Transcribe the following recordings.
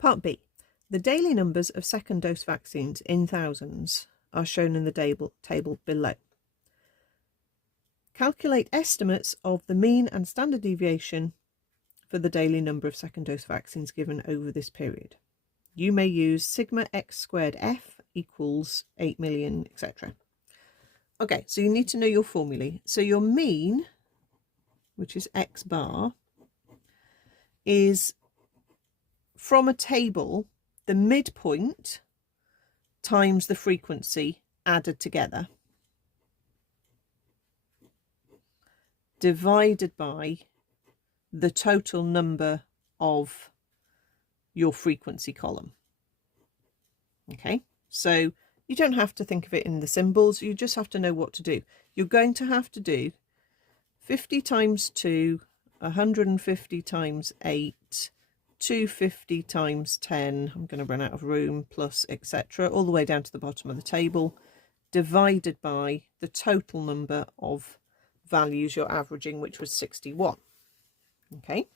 Part B. The daily numbers of second dose vaccines in thousands are shown in the table below. Calculate estimates of the mean and standard deviation for the daily number of second dose vaccines given over this period. You may use sigma x squared f equals 8 million, etc. Okay, so you need to know your formulae. So your mean, which is x bar, is from a table the midpoint times the frequency added together divided by the total number of your frequency column. Okay, so you don't have to think of it in the symbols, you just have to know what to do. You're going to have to do 50 times 2, 150 times 8, 250 times 10, I'm going to run out of room, plus etc., all the way down to the bottom of the table, divided by the total number of values you're averaging, which was 61. Okay,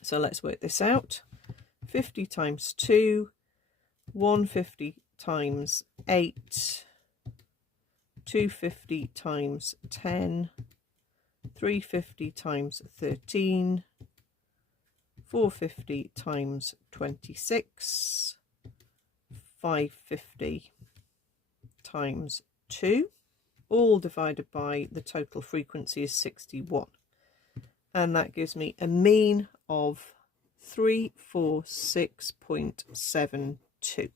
so let's work this out. 50 times 2, 150 times 8, 250 times 10, 350 times 13, 450 times 26, 550 times 2, all divided by the total frequency is 61. And that gives me a mean of 346.72.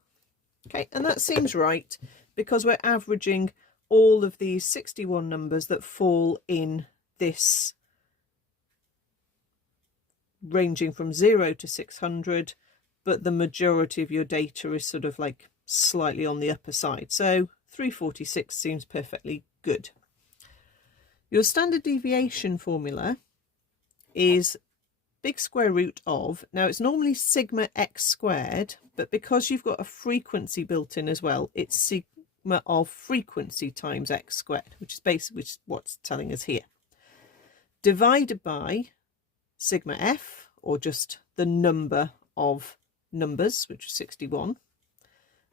Okay, and that seems right because we're averaging all of these 61 numbers that fall in this ranging from 0 to 600, but the majority of your data is sort of like slightly on the upper side. So 346 seems perfectly good. Your standard deviation formula is big square root of, now it's normally sigma x squared, but because you've got a frequency built in as well, it's sigma of frequency times x squared, which is basically what's telling us here, divided by sigma f, or just the number of numbers, which is 61,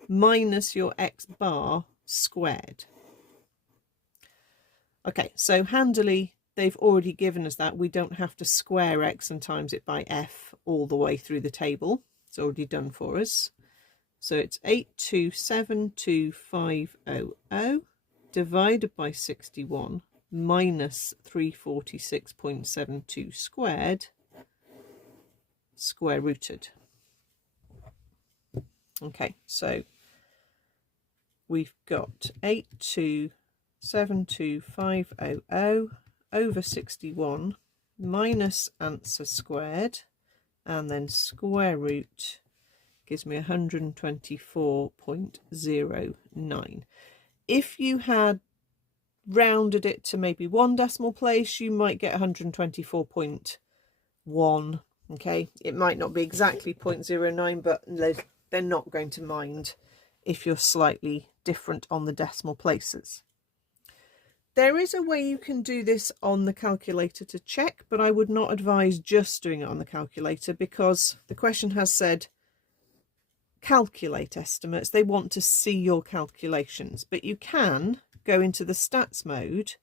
minus your x bar squared. Okay, so handily they've already given us that. We don't have to square x and times it by f all the way through the table. It's already done for us. So it's 8272500 divided by 61 minus 346.72 squared, square rooted. Okay, so we've got 8272500 over 61 minus answer squared, and then square root gives me 124.09. If you had rounded it to maybe one decimal place, you might get 124.1. okay, it might not be exactly 0.09, but they're not going to mind if you're slightly different on the decimal places. There is a way you can do this on the calculator to check, but I would not advise just doing it on the calculator because the question has said calculate estimates. They want to see your calculations, but you can go into the stats mode.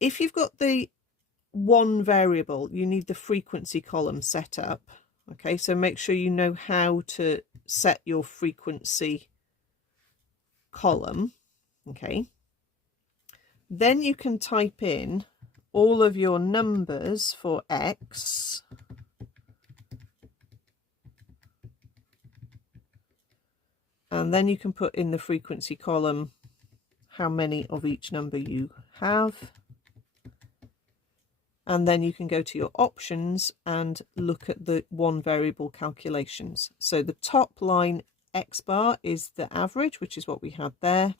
If you've got the one variable, you need the frequency column set up. Okay, so make sure you know how to set your frequency column. Okay. Then you can type in all of your numbers for X and then you can put in the frequency column how many of each number you have, and then you can go to your options and look at the one variable calculations. So the top line X bar is the average, which is what we had there.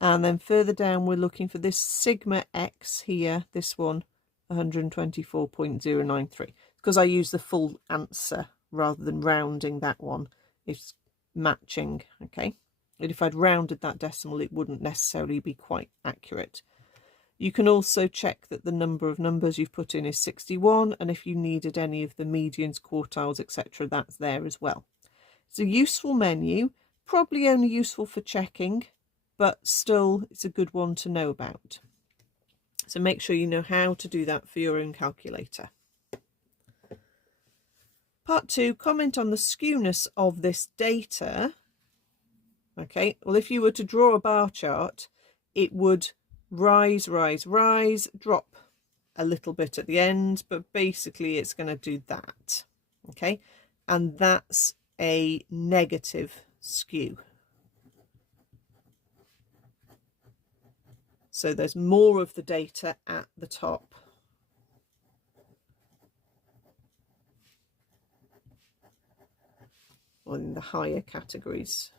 And then further down, we're looking for this sigma x here, this one, 124.093. Because I use the full answer rather than rounding that one. It's matching, okay? And if I'd rounded that decimal, it wouldn't necessarily be quite accurate. You can also check that the number of numbers you've put in is 61, and if you needed any of the medians, quartiles, etc., that's there as well. It's a useful menu, probably only useful for checking, but still it's a good one to know about. So make sure you know how to do that for your own calculator. Part 2, comment on the skewness of this data. Okay, well, if you were to draw a bar chart, it would rise, drop a little bit at the end, but basically it's going to do that. Okay, and that's a negative skew. So there's more of the data at the top. Or in the higher categories.